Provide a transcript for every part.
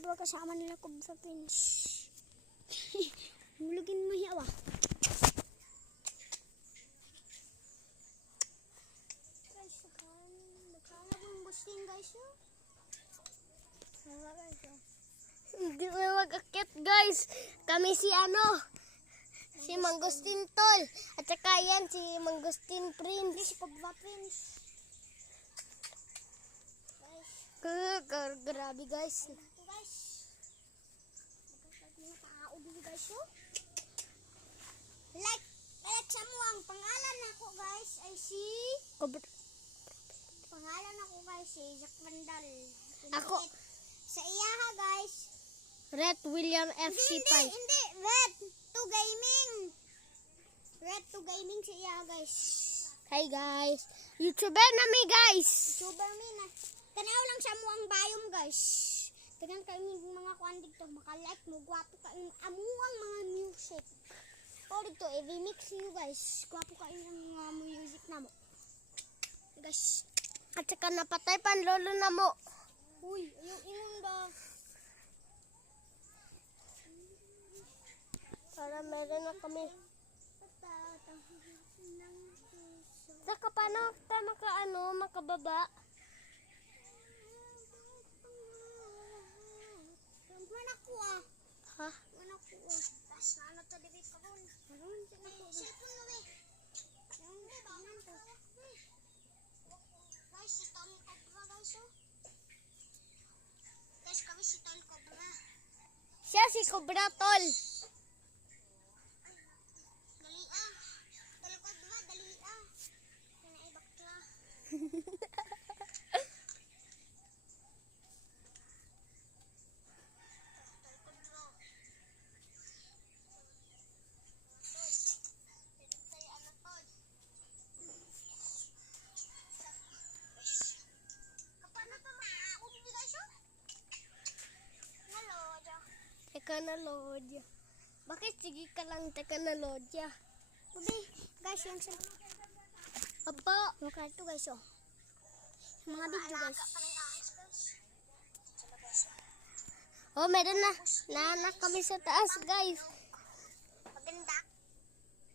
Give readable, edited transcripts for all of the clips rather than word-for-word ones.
Cobra kasama nila Cobra Pins. Mulugin mo hiyaw ah. Guys, nakakabang busting guys no? Hindi mo mag-akit guys. Kami si si Mangustin Tol. At saka yan si Mangustin Prince. Si Cobra Prince. Grabe guys. Ito guys. Guys oh. Like sa mo ang pangalan ako guys ay si pangalan ako guys si Jack Vandal. Ako sa iyaha guys. Red William FC5. Hindi. Red 2 Gaming. Red 2 Gaming sa iyaha guys. Hi guys. YouTuber na mi guys. YouTuber mi na. Tanaw lang sa mo ang bayom guys. Tagan kayo mga kuan dito, maka-like mo, gwapo kayo amuang mga music. O dito, i-remix nyo guys. Gwapo kayo ng mga music na mo. Guys. At saka napatay pan lolo na mo. Uy, yung ingon ba? Para meron na kami. Saka paano tayo makababa? Mana ko ah. Ha? Mana ko ah. Tas na to dili pa ron. Ron sa na to. Cellphone mo eh. Yung ba to. Guys, si Tol Cobra guys oh. Guys, kami si Tol Cobra. Siya si Cobra Tol. Dali ah. Tol Cobra, dali ah. Kana ay bakla. Teka na lodya. Bakit sige ka lang teka na lodya? Sabi, guys, yung sa... Apa, mukha ito guys, oh. Mga video guys. Oh, meron na. Naanak kami sa taas guys. Maganda.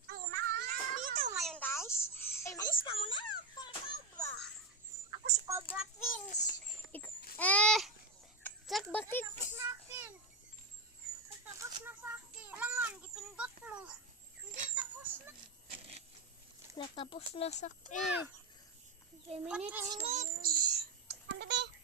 Ang umakas dito ngayon guys. Alis ka muna. Cobra. Ako si Cobra Prince. Jack, bakit? Tapos na sa akin. Alangan, dipindot mo. Hindi, tapos na. Natapos na sa akin. 3 minutes. 3 minutes. Ang bebe.